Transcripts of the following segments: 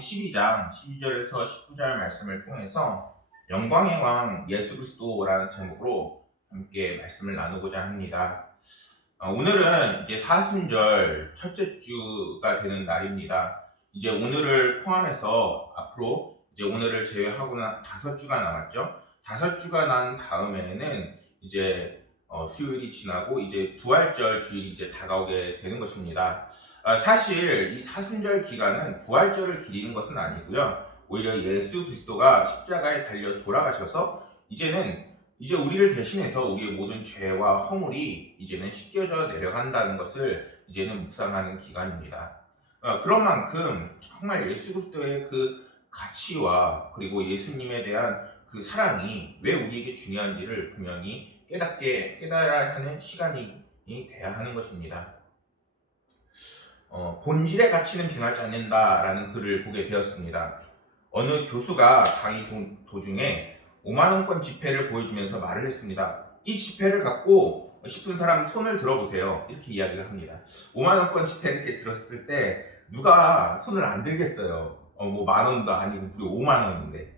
12장 12절에서 19절 말씀을 통해서 영광의 왕 예수 그리스도라는 제목으로 함께 말씀을 나누고자 합니다. 오늘은 이제 사순절 첫째 주가 되는 날입니다. 이제 오늘을 포함해서 앞으로 이제 오늘을 제외하고는 5주가 남았죠. 5주가 난 다음에는 이제 수요일이 지나고 이제 부활절 주일이 이제 다가오게 되는 것입니다. 사실 이 사순절 기간은 부활절을 기리는 것은 아니고요. 오히려 예수 그리스도가 십자가에 달려 돌아가셔서 이제 우리를 대신해서 우리의 모든 죄와 허물이 이제는 씻겨져 내려간다는 것을 이제는 묵상하는 기간입니다. 그런 만큼 정말 예수 그리스도의 그 가치와 그리고 예수님에 대한 그 사랑이 왜 우리에게 중요한지를 분명히 깨달아야 하는 시간이 돼야 하는 것입니다. 본질의 가치는 변하지 않는다라는 글을 보게 되었습니다. 어느 교수가 강의 도중에 5만원권 지폐를 보여주면서 말을 했습니다. 이 지폐를 갖고 싶은 사람 손을 들어보세요. 이렇게 이야기를 합니다. 5만원권 지폐를 이렇게 들었을 때 누가 손을 안 들겠어요. 뭐 만원도 아니고 무려 5만원인데.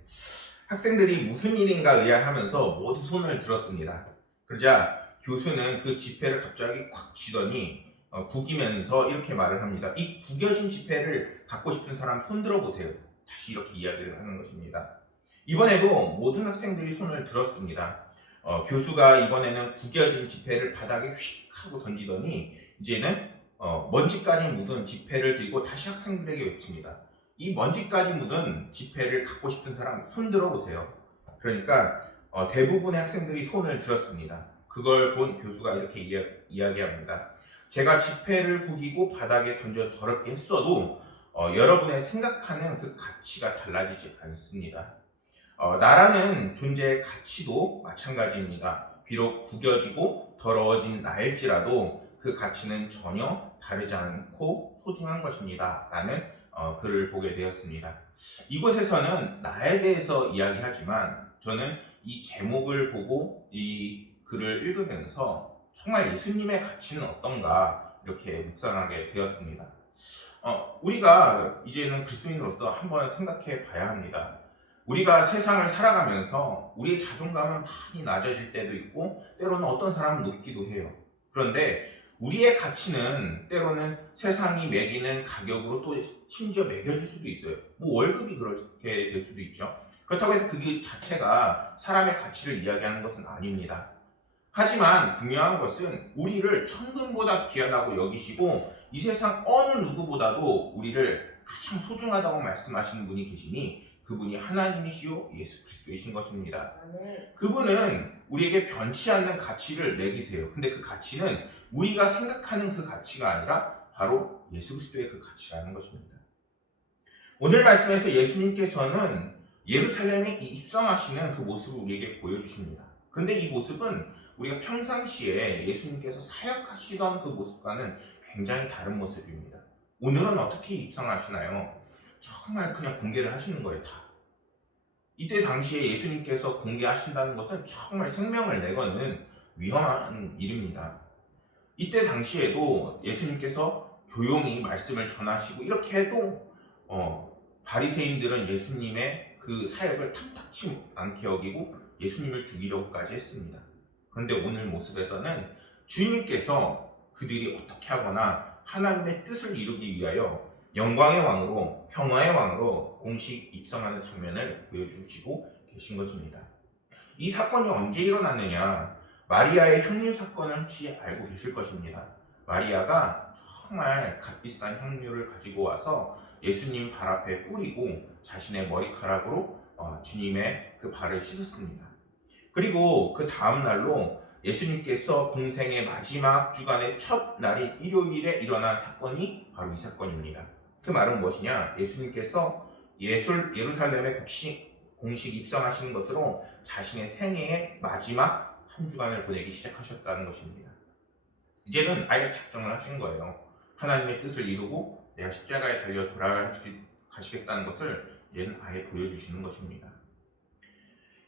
학생들이 무슨 일인가 의아하면서 모두 손을 들었습니다. 그러자 교수는 그 지폐를 갑자기 콱 쥐더니 구기면서 이렇게 말을 합니다. 이 구겨진 지폐를 갖고 싶은 사람 손 들어보세요. 다시 이렇게 이야기를 하는 것입니다. 이번에도 모든 학생들이 손을 들었습니다. 교수가 이번에는 구겨진 지폐를 바닥에 휙 하고 던지더니 이제는 먼지까지 묻은 지폐를 들고 다시 학생들에게 외칩니다. 이 먼지까지 묻은 지폐를 갖고 싶은 사람 손 들어보세요. 그러니까 대부분의 학생들이 손을 들었습니다. 그걸 본 교수가 이렇게 이야기합니다. 제가 지폐를 구기고 바닥에 던져 더럽게 했어도 여러분의 생각하는 그 가치가 달라지지 않습니다. 나라는 존재의 가치도 마찬가지입니다. 비록 구겨지고 더러워진 나일지라도 그 가치는 전혀 다르지 않고 소중한 것입니다. 라는 글을 보게 되었습니다. 이곳에서는 나에 대해서 이야기하지만 저는 이 제목을 보고 이 글을 읽으면서 정말 예수님의 가치는 어떤가 이렇게 묵상하게 되었습니다. 우리가 이제는 그리스도인으로서 한번 생각해 봐야 합니다. 우리가 세상을 살아가면서 우리의 자존감은 많이 낮아질 때도 있고 때로는 어떤 사람은 높기도 해요. 그런데 우리의 가치는 때로는 세상이 매기는 가격으로 또 심지어 매겨질 수도 있어요. 뭐 월급이 그렇게 될 수도 있죠. 그렇다고 해서 그게 자체가 사람의 가치를 이야기하는 것은 아닙니다. 하지만 분명한 것은 우리를 천금보다 귀하다고 여기시고 이 세상 어느 누구보다도 우리를 가장 소중하다고 말씀하시는 분이 계시니 그분이 하나님이시요 예수 그리스도이신 것입니다. 그분은 우리에게 변치 않는 가치를 매기세요. 근데 그 가치는 우리가 생각하는 그 가치가 아니라 바로 예수 그리스도의 그 가치라는 것입니다. 오늘 말씀에서 예수님께서는 예루살렘에 입성하시는 그 모습을 우리에게 보여주십니다. 그런데 이 모습은 우리가 평상시에 예수님께서 사역하시던 그 모습과는 굉장히 다른 모습입니다. 오늘은 어떻게 입성하시나요? 정말 그냥 공개를 하시는 거예요, 다. 이때 당시에 예수님께서 공개하신다는 것은 정말 생명을 내거는 위험한 일입니다. 이때 당시에도 예수님께서 조용히 말씀을 전하시고 이렇게 해도 바리새인들은 예수님의 그 사역을 탐탁치 않게 여기고 예수님을 죽이려고까지 했습니다. 그런데 오늘 모습에서는 주님께서 그들이 어떻게 하거나 하나님의 뜻을 이루기 위하여 영광의 왕으로 평화의 왕으로 공식 입성하는 장면을 보여주시고 계신 것입니다. 이 사건이 언제 일어났느냐? 마리아의 향유 사건을 혹시 알고 계실 것입니다. 마리아가 정말 값비싼 향유를 가지고 와서 예수님 발 앞에 뿌리고 자신의 머리카락으로 주님의 그 발을 씻었습니다. 그리고 그 다음 날로 예수님께서 공생의 마지막 주간의 첫 날인 일요일에 일어난 사건이 바로 이 사건입니다. 그 말은 무엇이냐? 예수님께서 예루살렘에 공식 입성하시는 것으로 자신의 생애의 마지막 한 주간을 보내기 시작하셨다는 것입니다. 이제는 아예 작정을 하신 거예요. 하나님의 뜻을 이루고 내가 십자가에 달려 돌아가시겠다는 것을 이제는 아예 보여주시는 것입니다.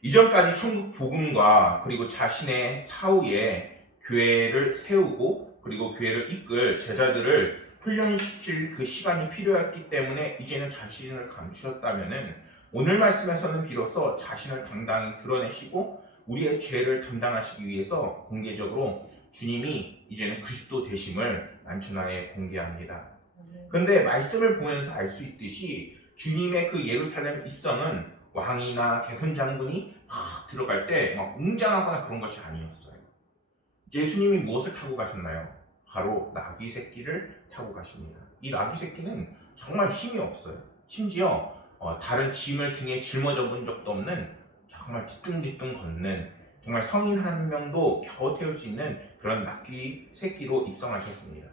이전까지 천국 복음과 그리고 자신의 사후에 교회를 세우고 그리고 교회를 이끌 제자들을 훈련시킬 그 시간이 필요했기 때문에 이제는 자신을 감추셨다면은 오늘 말씀에서는 비로소 자신을 당당히 드러내시고 우리의 죄를 담당하시기 위해서 공개적으로 주님이 이제는 그리스도 되심을 만천하에 공개합니다. 그런데 말씀을 보면서 알 수 있듯이 주님의 그 예루살렘 입성은 왕이나 개선 장군이 막 들어갈 때 막 웅장하거나 그런 것이 아니었어요. 예수님이 무엇을 타고 가셨나요? 바로 나귀 새끼를 타고 가십니다. 이 나귀 새끼는 정말 힘이 없어요. 심지어 다른 짐을 등에 짊어져 본 적도 없는 정말 뒤뚱뒤뚱 걷는 정말 성인 한 명도 겨우 태울 수 있는 그런 나귀 새끼로 입성하셨습니다.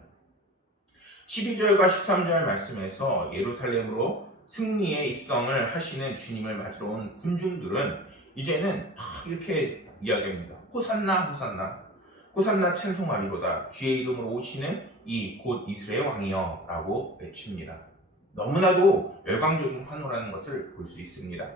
12절과 13절 말씀에서 예루살렘으로 승리의 입성을 하시는 주님을 맞으러 온 군중들은 이제는 막 이렇게 이야기합니다. 호산나 호산나 호산나 찬송하리로다. 주의 이름으로 오시는 이 곧 이스라엘 왕이여 라고 외칩니다. 너무나도 열광적인 환호라는 것을 볼 수 있습니다.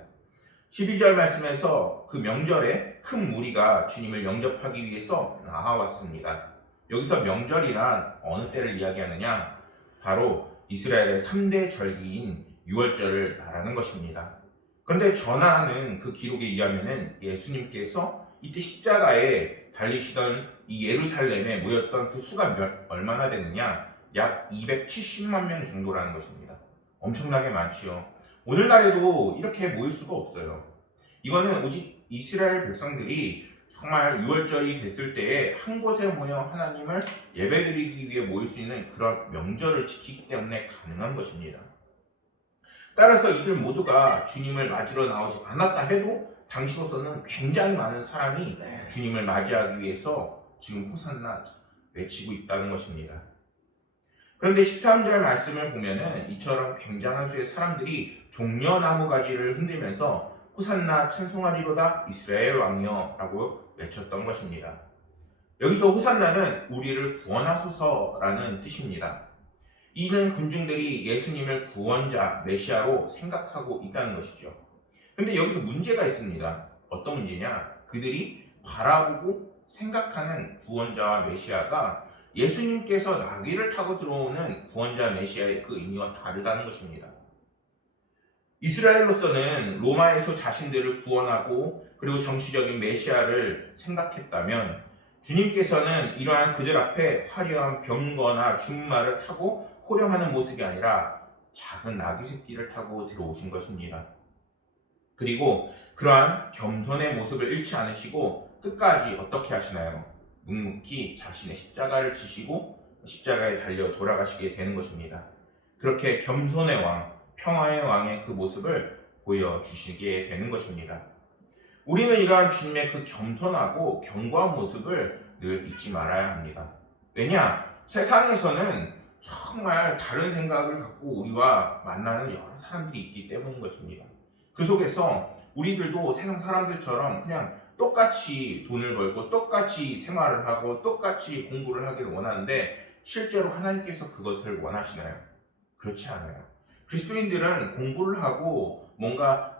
12절 말씀에서 그 명절에 큰 무리가 주님을 영접하기 위해서 나아왔습니다. 여기서 명절이란 어느 때를 이야기하느냐? 바로 이스라엘의 3대 절기인 유월절을 말하는 것입니다. 그런데 전하는 그 기록에 의하면 예수님께서 이때 십자가에 달리시던 이 예루살렘에 모였던 그 수가 얼마나 되느냐? 약 270만 명 정도라는 것입니다. 엄청나게 많지요. 오늘날에도 이렇게 모일 수가 없어요. 이거는 오직 이스라엘 백성들이 정말 유월절이 됐을 때에 한 곳에 모여 하나님을 예배드리기 위해 모일 수 있는 그런 명절을 지키기 때문에 가능한 것입니다. 따라서 이들 모두가 주님을 맞으러 나오지 않았다 해도 당시로서는 굉장히 많은 사람이 주님을 맞이하기 위해서 지금 호산나 외치고 있다는 것입니다. 그런데 13절 말씀을 보면은 이처럼 굉장한 수의 사람들이 종려나무 가지를 흔들면서 호산나 찬송하리로다 이스라엘 왕이여 라고 외쳤던 것입니다. 여기서 호산나는 우리를 구원하소서라는 뜻입니다. 이는 군중들이 예수님을 구원자, 메시아로 생각하고 있다는 것이죠. 그런데 여기서 문제가 있습니다. 어떤 문제냐? 그들이 바라보고 생각하는 구원자와 메시아가 예수님께서 나귀를 타고 들어오는 구원자 메시아의 그 의미와 다르다는 것입니다. 이스라엘로서는 로마에서 자신들을 구원하고 그리고 정치적인 메시아를 생각했다면 주님께서는 이러한 그들 앞에 화려한 병거나 준말을 타고 호령하는 모습이 아니라 작은 나귀 새끼를 타고 들어오신 것입니다. 그리고 그러한 겸손의 모습을 잃지 않으시고 끝까지 어떻게 하시나요? 묵묵히 자신의 십자가를 지시고 십자가에 달려 돌아가시게 되는 것입니다. 그렇게 겸손의 왕, 평화의 왕의 그 모습을 보여주시게 되는 것입니다. 우리는 이러한 주님의 그 겸손하고 견고한 모습을 늘 잊지 말아야 합니다. 왜냐? 세상에서는 정말 다른 생각을 갖고 우리와 만나는 여러 사람들이 있기 때문인 것입니다. 그 속에서 우리들도 세상 사람들처럼 그냥 똑같이 돈을 벌고 똑같이 생활을 하고 똑같이 공부를 하기를 원하는데 실제로 하나님께서 그것을 원하시나요? 그렇지 않아요. 그리스도인들은 공부를 하고 뭔가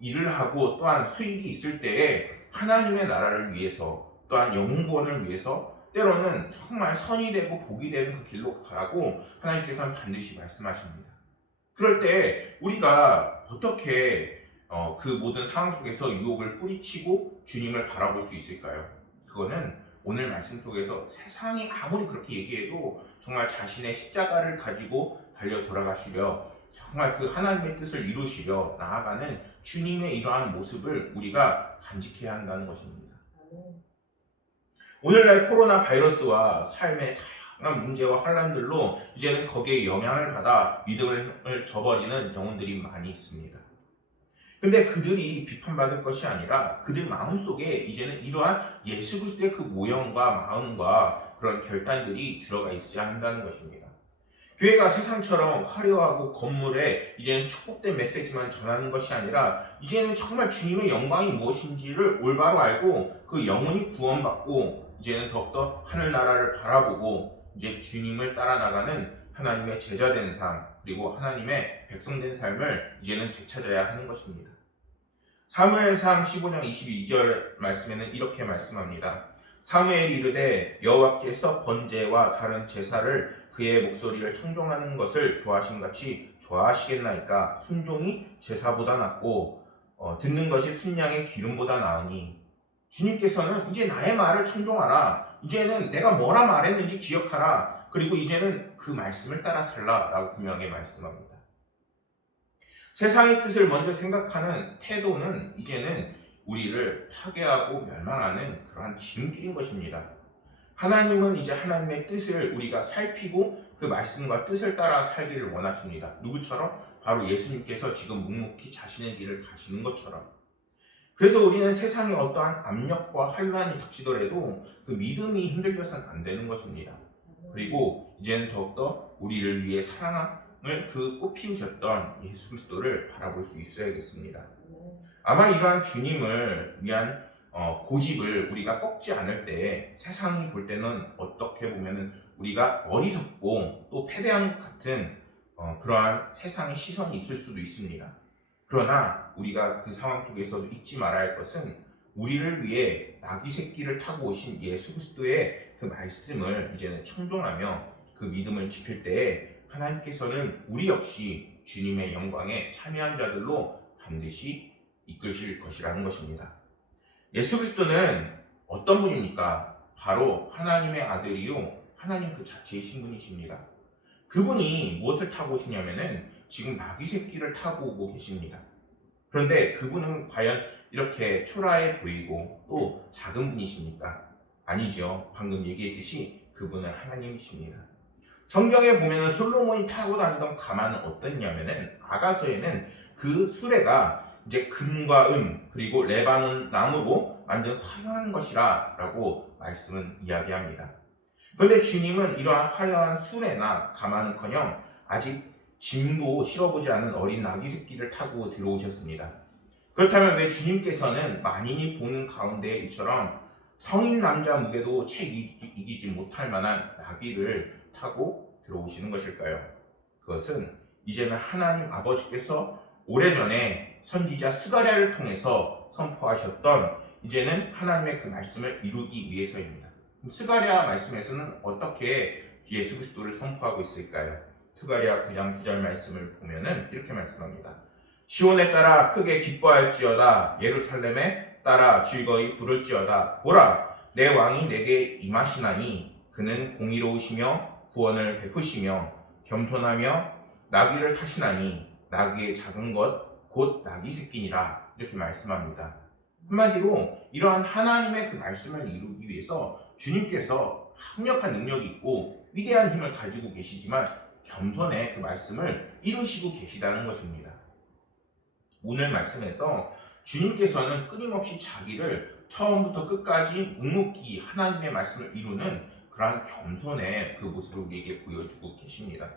일을 하고 또한 수익이 있을 때에 하나님의 나라를 위해서 또한 영혼구원을 위해서 때로는 정말 선이 되고 복이 되는 그 길로 가라고 하나님께서는 반드시 말씀하십니다. 그럴 때 우리가 어떻게 그 모든 상황 속에서 유혹을 뿌리치고 주님을 바라볼 수 있을까요? 그거는 오늘 말씀 속에서 세상이 아무리 그렇게 얘기해도 정말 자신의 십자가를 가지고 달려 돌아가시려 정말 그 하나님의 뜻을 이루시려 나아가는 주님의 이러한 모습을 우리가 간직해야 한다는 것입니다. 오늘날 코로나 바이러스와 삶의 다양한 문제와 환란들로 이제는 거기에 영향을 받아 믿음을 저버리는 영혼들이 많이 있습니다. 근데 그들이 비판받을 것이 아니라 그들 마음속에 이제는 이러한 예수 그리스도의 그 모형과 마음과 그런 결단들이 들어가 있어야 한다는 것입니다. 교회가 세상처럼 화려하고 건물에 이제는 축복된 메시지만 전하는 것이 아니라 이제는 정말 주님의 영광이 무엇인지를 올바로 알고 그 영혼이 구원받고 이제는 더욱더 하늘나라를 바라보고 이제 주님을 따라 나가는 하나님의 제자된 삶 그리고 하나님의 백성된 삶을 이제는 되찾아야 하는 것입니다. 사무엘상 15장 22절 말씀에는 이렇게 말씀합니다. 사무엘이 이르되 여호와께서 번제와 다른 제사를 그의 목소리를 청종하는 것을 좋아하신 같이 좋아하시겠나이까. 순종이 제사보다 낫고 듣는 것이 순양의 기름보다 나으니. 주님께서는 이제 나의 말을 청종하라. 이제는 내가 뭐라 말했는지 기억하라. 그리고 이제는 그 말씀을 따라 살라 라고 분명히 말씀합니다. 세상의 뜻을 먼저 생각하는 태도는 이제는 우리를 파괴하고 멸망하는 그러한 지름길인 것입니다. 하나님은 이제 하나님의 뜻을 우리가 살피고 그 말씀과 뜻을 따라 살기를 원하십니다. 누구처럼? 바로 예수님께서 지금 묵묵히 자신의 길을 가시는 것처럼. 그래서 우리는 세상에 어떠한 압력과 환난이 닥치더라도 그 믿음이 흔들려서는 안 되는 것입니다. 그리고 이제는 더욱더 우리를 위해 사랑을 그 꽃피우셨던 예수 그리스도를 바라볼 수 있어야겠습니다. 아마 이러한 주님을 위한 고집을 우리가 꺾지 않을 때 세상이 볼 때는 어떻게 보면은 우리가 어리석고 또 패배한 것 같은 그러한 세상의 시선이 있을 수도 있습니다. 그러나 우리가 그 상황 속에서도 잊지 말아야 할 것은 우리를 위해 나귀 새끼를 타고 오신 예수 그리스도의 그 말씀을 이제는 청종하며 그 믿음을 지킬 때에 하나님께서는 우리 역시 주님의 영광에 참여한 자들로 반드시 이끄실 것이라는 것입니다. 예수 그리스도는 어떤 분입니까? 바로 하나님의 아들이요 하나님 그 자체이신 분이십니다. 그분이 무엇을 타고 오시냐면은 지금 나귀 새끼를 타고 오고 계십니다. 그런데 그분은 과연 이렇게 초라해 보이고 또 작은 분이십니까? 아니죠. 방금 얘기했듯이 그분은 하나님이십니다. 성경에 보면은 솔로몬이 타고 다니던 가마는 어떻냐면은 아가서에는 그 수레가 이제 금과 은 그리고 레바논 나무로 만든 화려한 것이라 라고 말씀은 이야기합니다. 그런데 주님은 이러한 화려한 수레나 가마는커녕 아직 짐도 실어보지 않은 어린 나귀 새끼를 타고 들어오셨습니다. 그렇다면 왜 주님께서는 만인이 보는 가운데 이처럼 성인 남자 무게도 채 이기지 못할 만한 나귀를 타고 들어오시는 것일까요? 그것은 이제는 하나님 아버지께서 오래전에 선지자 스가랴를 통해서 선포하셨던 이제는 하나님의 그 말씀을 이루기 위해서입니다. 스가랴 말씀에서는 어떻게 예수 그리스도를 선포하고 있을까요? 스가랴 9장 9절 말씀을 보면은 이렇게 말씀합니다. 시온에 따라 크게 기뻐할지어다. 예루살렘에 따라 즐거이 부를지어다. 보라, 내 왕이 내게 임하시나니 그는 공의로우시며 구원을 베푸시며 겸손하며 나귀를 타시나니 나귀의 작은 것 곧 나귀 새끼니라. 이렇게 말씀합니다. 한마디로 이러한 하나님의 그 말씀을 이루기 위해서 주님께서 강력한 능력이 있고 위대한 힘을 가지고 계시지만 겸손의 그 말씀을 이루시고 계시다는 것입니다. 오늘 말씀에서 주님께서는 끊임없이 자기를 처음부터 끝까지 묵묵히 하나님의 말씀을 이루는 그러한 겸손의 그 모습을 우리에게 보여주고 계십니다.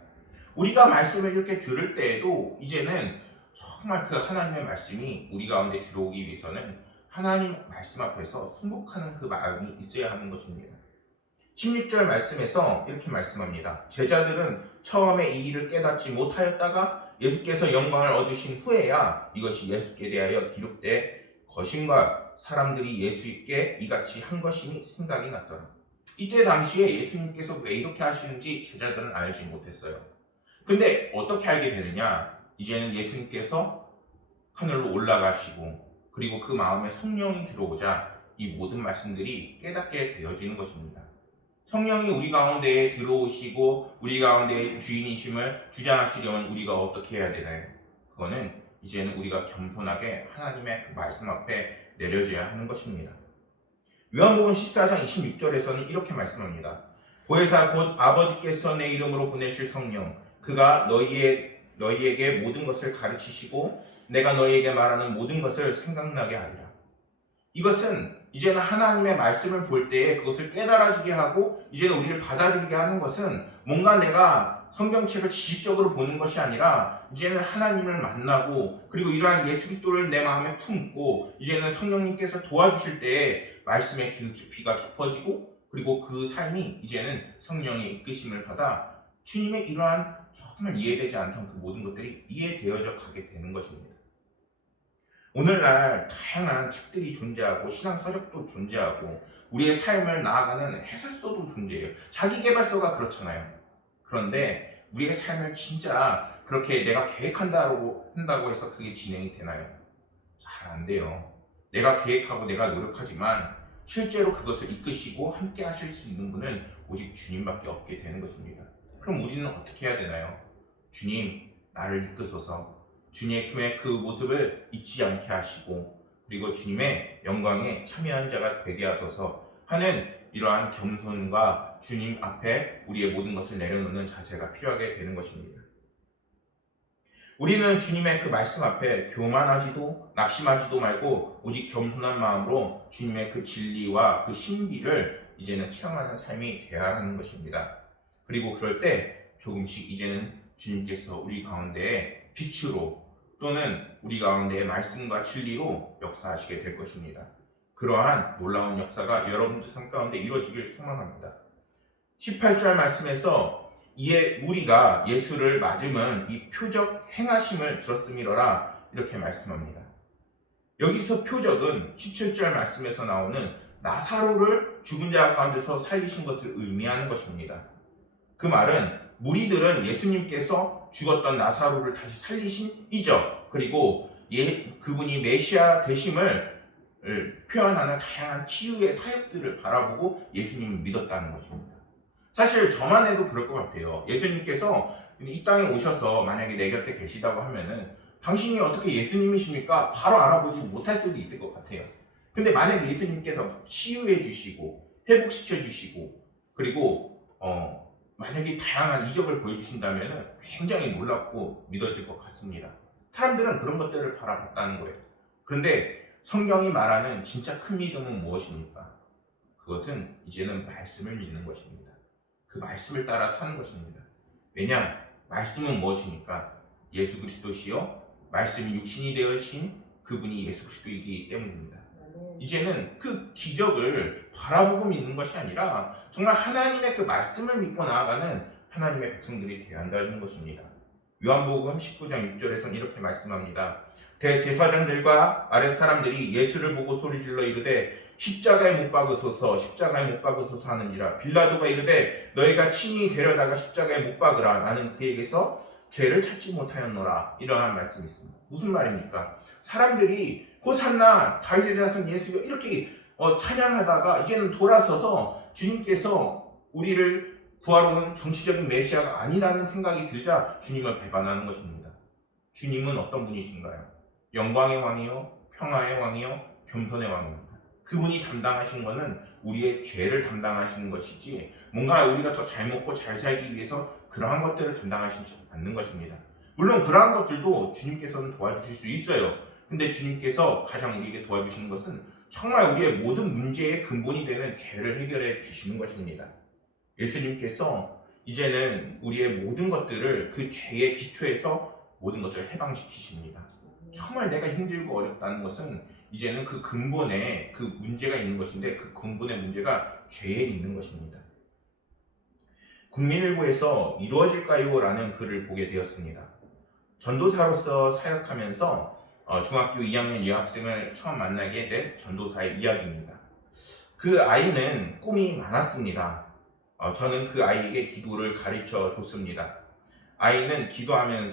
우리가 말씀을 이렇게 들을 때에도 이제는 정말 그 하나님의 말씀이 우리 가운데 들어오기 위해서는 하나님 말씀 앞에서 순복하는 그 마음이 있어야 하는 것입니다. 16절 말씀에서 이렇게 말씀합니다. 제자들은 처음에 이 일을 깨닫지 못하였다가 예수께서 영광을 얻으신 후에야 이것이 예수께 대하여 기록된 것인가 사람들이 예수께 이같이 한 것임이 생각이 났더라. 이때 당시에 예수님께서 왜 이렇게 하시는지 제자들은 알지 못했어요. 근데 어떻게 알게 되느냐? 이제는 예수님께서 하늘로 올라가시고 그리고 그 마음에 성령이 들어오자 이 모든 말씀들이 깨닫게 되어지는 것입니다. 성령이 우리 가운데에 들어오시고 우리 가운데에 주인이심을 주장하시려면 우리가 어떻게 해야 되나요? 그거는 이제는 우리가 겸손하게 하나님의 그 말씀 앞에 내려져야 하는 것입니다. 요한복음 14장 26절에서는 이렇게 말씀합니다. 보혜사 곧 아버지께서 내 이름으로 보내실 성령 그가 너희에게 모든 것을 가르치시고 내가 너희에게 말하는 모든 것을 생각나게 하리라. 이것은 이제는 하나님의 말씀을 볼 때에 그것을 깨달아지게 하고 이제는 우리를 받아들이게 하는 것은 뭔가 내가 성경책을 지식적으로 보는 것이 아니라 이제는 하나님을 만나고 그리고 이러한 예수 그리스도를 내 마음에 품고 이제는 성령님께서 도와주실 때에 말씀의 그 깊이가 깊어지고 그리고 그 삶이 이제는 성령의 이끄심을 받아 주님의 이러한 정말 이해되지 않던 그 모든 것들이 이해되어져 가게 되는 것입니다. 오늘날 다양한 책들이 존재하고 신앙 서적도 존재하고 우리의 삶을 나아가는 해설서도 존재해요. 자기계발서가 그렇잖아요. 그런데 우리의 삶을 진짜 그렇게 내가 한다고 해서 그게 진행이 되나요? 잘 안 돼요. 내가 계획하고 내가 노력하지만 실제로 그것을 이끄시고 함께 하실 수 있는 분은 오직 주님밖에 없게 되는 것입니다. 그럼 우리는 어떻게 해야 되나요? 주님, 나를 이끄소서. 주님의 그 모습을 잊지 않게 하시고 그리고 주님의 영광에 참여한 자가 되게 하소서 하는 이러한 겸손과 주님 앞에 우리의 모든 것을 내려놓는 자세가 필요하게 되는 것입니다. 우리는 주님의 그 말씀 앞에 교만하지도 낙심하지도 말고 오직 겸손한 마음으로 주님의 그 진리와 그 신비를 이제는 체험하는 삶이 되어야 하는 것입니다. 그리고 그럴 때 조금씩 이제는 주님께서 우리 가운데에 빛으로 또는 우리 가운데의 말씀과 진리로 역사하시게 될 것입니다. 그러한 놀라운 역사가 여러분들 삶 가운데 이루어지길 소망합니다. 18절 말씀에서 이에 우리가 예수를 맞음은 이 표적 행하심을 들었음이로라 이렇게 말씀합니다. 여기서 표적은 17절 말씀에서 나오는 나사로를 죽은 자 가운데서 살리신 것을 의미하는 것입니다. 그 말은 무리들은 예수님께서 죽었던 나사로를 다시 살리신 이적 그리고 그분이 메시아 되심을 표현하는 다양한 치유의 사역들을 바라보고 예수님을 믿었다는 것입니다. 사실 저만 해도 그럴 것 같아요. 예수님께서 이 땅에 오셔서 만약에 내 곁에 계시다고 하면은 당신이 어떻게 예수님이십니까? 바로 알아보지 못할 수도 있을 것 같아요. 근데 만약에 예수님께서 치유해 주시고 회복시켜 주시고 그리고 만약에 다양한 이적을 보여주신다면 굉장히 놀랍고 믿어질 것 같습니다. 사람들은 그런 것들을 바라봤다는 거예요. 그런데 성경이 말하는 진짜 큰 믿음은 무엇입니까? 그것은 이제는 말씀을 믿는 것입니다. 그 말씀을 따라 사는 것입니다. 왜냐? 말씀은 무엇입니까? 예수 그리스도시요 말씀이 육신이 되어진 그분이 예수 그리스도이기 때문입니다. 이제는 그 기적을 바라보고 믿는 것이 아니라 정말 하나님의 그 말씀을 믿고 나아가는 하나님의 백성들이 되어야 한다는 것입니다. 요한복음 19장 6절에서는 이렇게 말씀합니다. 대제사장들과 아랫 사람들이 예수를 보고 소리질러 이르되 십자가에 못 박으소서 십자가에 못 박으소서 하는지라 빌라도가 이르되 너희가 친히 데려다가 십자가에 못 박으라 나는 그에게서 죄를 찾지 못하였노라 이러한 말씀이 있습니다. 무슨 말입니까? 사람들이 호산나 다윗의 자손 예수가 이렇게 찬양하다가 이제는 돌아서서 주님께서 우리를 구하러 온 정치적인 메시아가 아니라는 생각이 들자 주님을 배반하는 것입니다. 주님은 어떤 분이신가요? 영광의 왕이요 평화의 왕이요 겸손의 왕입니다. 그분이 담당하신 것은 우리의 죄를 담당하시는 것이지 뭔가 우리가 더 잘 먹고 잘 살기 위해서 그러한 것들을 담당하시지 않는 것입니다. 물론 그러한 것들도 주님께서는 도와주실 수 있어요. 근데 주님께서 가장 우리에게 도와주시는 것은 정말 우리의 모든 문제의 근본이 되는 죄를 해결해 주시는 것입니다. 예수님께서 이제는 우리의 모든 것들을 그 죄의 기초에서 모든 것을 해방시키십니다. 정말 내가 힘들고 어렵다는 것은 이제는 그 근본에 그 문제가 있는 것인데 그 근본의 문제가 죄에 있는 것입니다. 국민일보에서 이루어질까요? 라는 글을 보게 되었습니다. 전도사로서 사역하면서 중학교 2학년 여학생을 처음 만나게 된 전도사의 이야기입니다. 그 아이는 꿈이 많았습니다. 저는 그 아이에게 기도를 가르쳐 줬습니다. 아이는 기도하면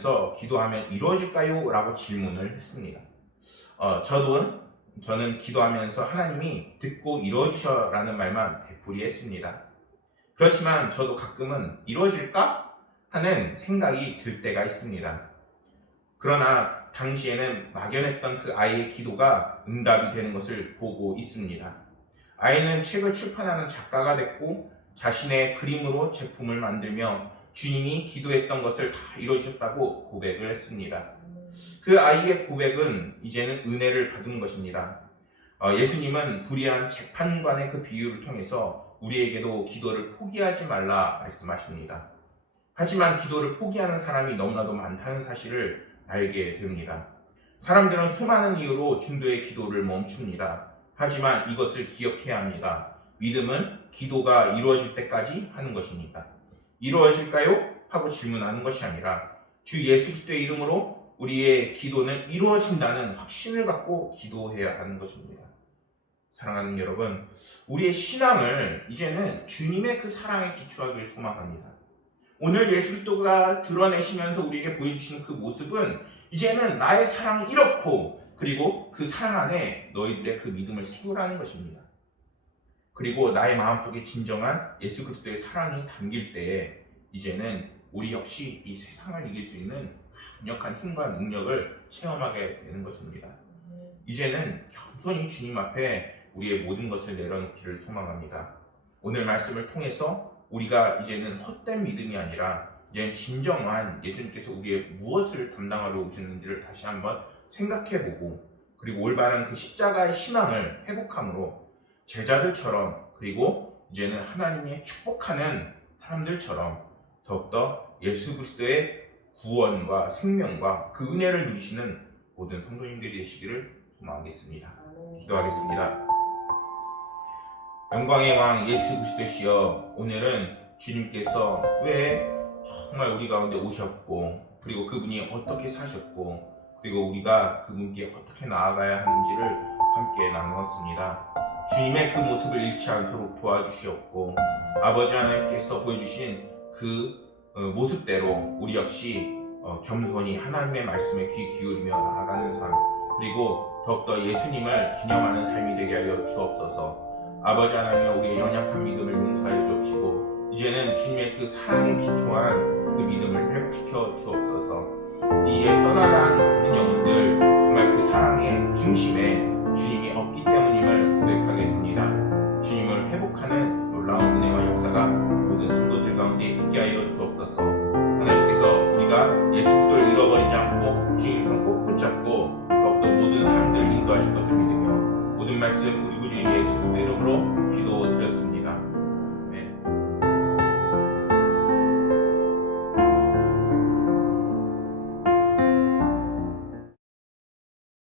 이루어질까요? 라고 질문을 했습니다. 저는 기도하면서 하나님이 듣고 이루어주셔 라는 말만 되풀이했습니다. 그렇지만 저도 가끔은 이루어질까? 하는 생각이 들 때가 있습니다. 그러나 당시에는 막연했던 그 아이의 기도가 응답이 되는 것을 보고 있습니다. 아이는 책을 출판하는 작가가 됐고 자신의 그림으로 제품을 만들며 주님이 기도했던 것을 다 이루어주셨다고 고백을 했습니다. 그 아이의 고백은 이제는 은혜를 받은 것입니다. 예수님은 불의한 재판관의 그 비유를 통해서 우리에게도 기도를 포기하지 말라 말씀하십니다. 하지만 기도를 포기하는 사람이 너무나도 많다는 사실을 알게 됩니다. 사람들은 수많은 이유로 중도의 기도를 멈춥니다. 하지만 이것을 기억해야 합니다. 믿음은 기도가 이루어질 때까지 하는 것입니다. 이루어질까요? 하고 질문하는 것이 아니라 주 예수 그리스도의 이름으로 우리의 기도는 이루어진다는 확신을 갖고 기도해야 하는 것입니다. 사랑하는 여러분, 우리의 신앙을 이제는 주님의 그 사랑에 기초하길 소망합니다. 오늘 예수 그리스도가 드러내시면서 우리에게 보여주시는 그 모습은 이제는 나의 사랑이 이렇고 그리고 그 사랑 안에 너희들의 그 믿음을 세우라는 것입니다. 그리고 나의 마음속에 진정한 예수 그리스도의 사랑이 담길 때에 이제는 우리 역시 이 세상을 이길 수 있는 강력한 힘과 능력을 체험하게 되는 것입니다. 이제는 겸손히 주님 앞에 우리의 모든 것을 내려놓기를 소망합니다. 오늘 말씀을 통해서 우리가 이제는 헛된 믿음이 아니라 이제 진정한 예수님께서 우리의 무엇을 담당하러 오셨는지를 다시 한번 생각해보고 그리고 올바른 그 십자가의 신앙을 회복함으로 제자들처럼 그리고 이제는 하나님의 축복하는 사람들처럼 더욱더 예수 그리스도의 구원과 생명과 그 은혜를 누리시는 모든 성도님들이 되시기를 소망하겠습니다. 기도하겠습니다. 영광의 왕 예수 그리스도시여, 오늘은 주님께서 왜 정말 우리 가운데 오셨고 그리고 그분이 어떻게 사셨고 그리고 우리가 그분께 어떻게 나아가야 하는지를 함께 나누었습니다. 주님의 그 모습을 잃지 않도록 도와주시옵고 아버지 하나님께서 보여주신 그 모습대로 우리 역시 겸손히 하나님의 말씀에 귀 기울이며 나아가는 삶, 그리고 더욱더 예수님을 기념하는 삶이 되게 하여 주옵소서. 아버지 하나님, 우리의 연약한 믿음을 용서하여 주옵시고 이제는 주님의 그 사랑에 기초한 그 믿음을 회복시켜 주옵소서. 이에 떠나간 모든 영혼들 정말 그 사랑의 중심에 주님이